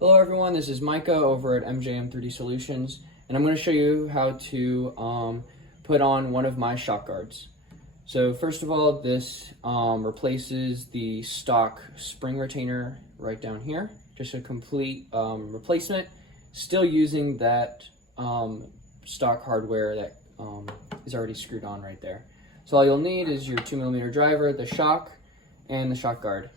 Hello everyone, this is Micah over at MJM3DSolution's, and I'm going to show you how to put on one of my shock guards. So first of all, this replaces the stock spring retainer right down here, just a complete replacement, still using that stock hardware that is already screwed on right there. So all you'll need is your 2mm driver, the shock, and the shock guard.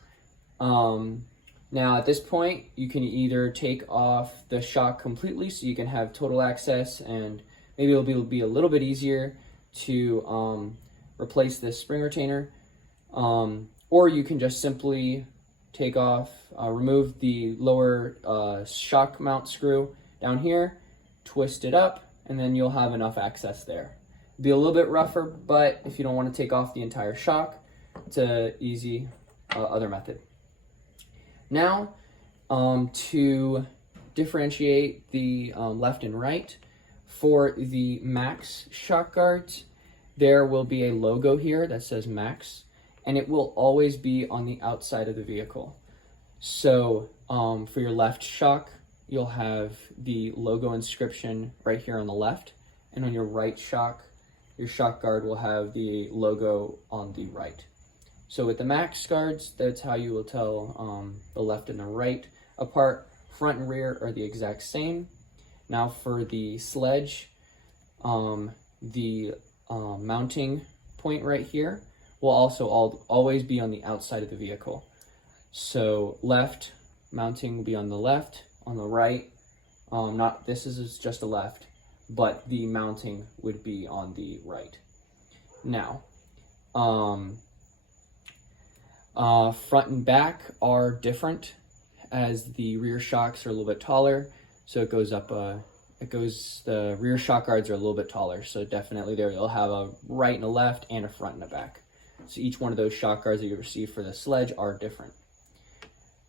Now at this point, you can either take off the shock completely so you can have total access, and maybe it'll be a little bit easier to replace this spring retainer, or you can just simply take off, remove the lower shock mount screw down here, twist it up, and then you'll have enough access there. It'll be a little bit rougher, but if you don't want to take off the entire shock, it's an easy other method. Now, to differentiate the left and right, for the Maxx shock guards, there will be a logo here that says Maxx, and it will always be on the outside of the vehicle. So for your left shock, you'll have the logo inscription right here on the left, and on your right shock, your shock guard will have the logo on the right. So with the Maxx guards, that's how you will tell the left and the right apart. Front and rear are the exact same. Now for the Sledge, the mounting point right here will also always be on the outside of the vehicle. So left mounting will be on the left, on the right, this is just a left, but the mounting would be on the right. Now, front and back are different, as the rear shocks are a little bit taller, so it goes up, the rear shock guards are a little bit taller, so definitely there you'll have a right and a left and a front and a back. So each one of those shock guards that you receive for the Sledge are different.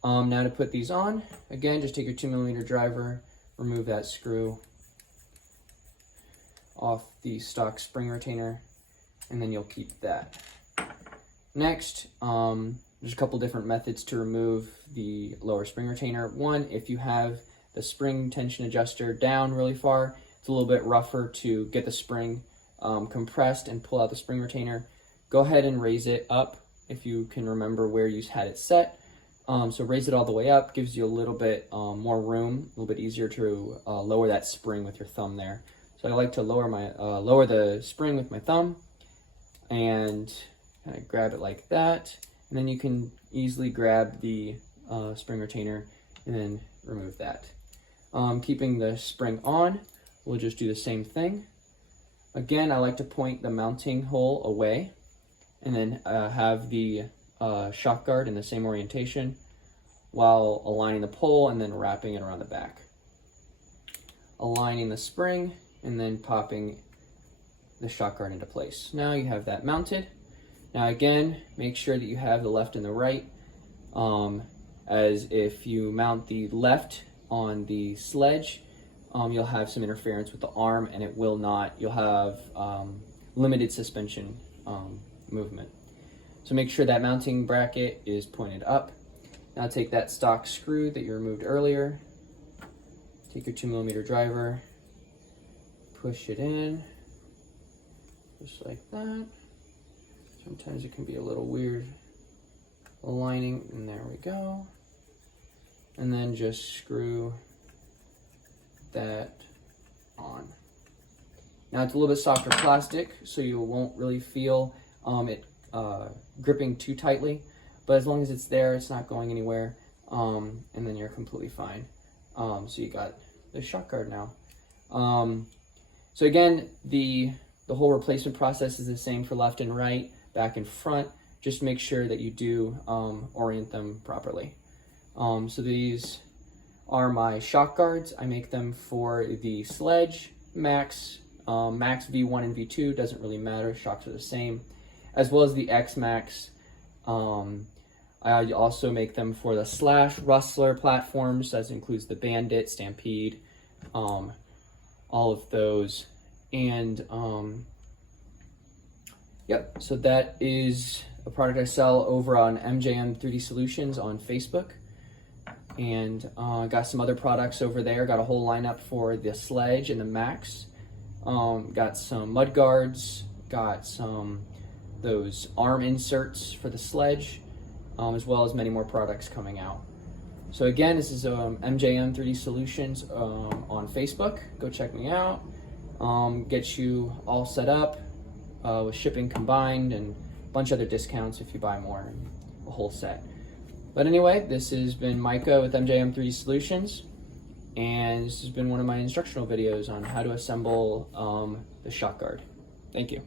Now to put these on, again, just take your 2mm driver, remove that screw off the stock spring retainer, and then you'll keep that. Next, there's a couple different methods to remove the lower spring retainer. One, if you have the spring tension adjuster down really far, it's a little bit rougher to get the spring compressed and pull out the spring retainer. Go ahead and raise it up if you can remember where you had it set. So raise it all the way up, gives you a little bit more room, a little bit easier to lower that spring with your thumb there. So I like to lower the spring with my thumb and kind of grab it like that, and then you can easily grab the spring retainer and then remove that. Keeping the spring on, we'll just do the same thing. Again, I like to point the mounting hole away, and then have the shock guard in the same orientation while aligning the pole and then wrapping it around the back. Aligning the spring and then popping the shock guard into place. Now you have that mounted. Now again, make sure that you have the left and the right, as if you mount the left on the Sledge, you'll have some interference with the arm, and it will not, you'll have limited suspension movement. So make sure that mounting bracket is pointed up. Now take that stock screw that you removed earlier, take your 2mm driver, push it in, just like that. Sometimes it can be a little weird aligning, and there we go. And then just screw that on. Now it's a little bit softer plastic, so you won't really feel it gripping too tightly, but as long as it's there, it's not going anywhere, and then you're completely fine. So you got the shock guard now. So again, the whole replacement process is the same for left and right, back and front. Just make sure that you do orient them properly. So these are my shock guards. I make them for the Sledge, Maxx, Maxx V1 and V2, doesn't really matter, shocks are the same, as well as the X Maxx. I also make them for the Slash, Rustler platforms, that includes the Bandit, Stampede, all of those. And yep, so that is a product I sell over on MJM3DSolution's on Facebook. and got some other products over there. Got a whole lineup for the Sledge and the Maxx. Got some mud guards, got those arm inserts for the Sledge, as well as many more products coming out. So again, this is MJM3DSolution's on Facebook. Go check me out. Get you all set up with shipping combined and a bunch of other discounts if you buy more, a whole set. But anyway, this has been Micah with MJM3DSolution's, and this has been one of my instructional videos on how to assemble the shock guard. Thank you.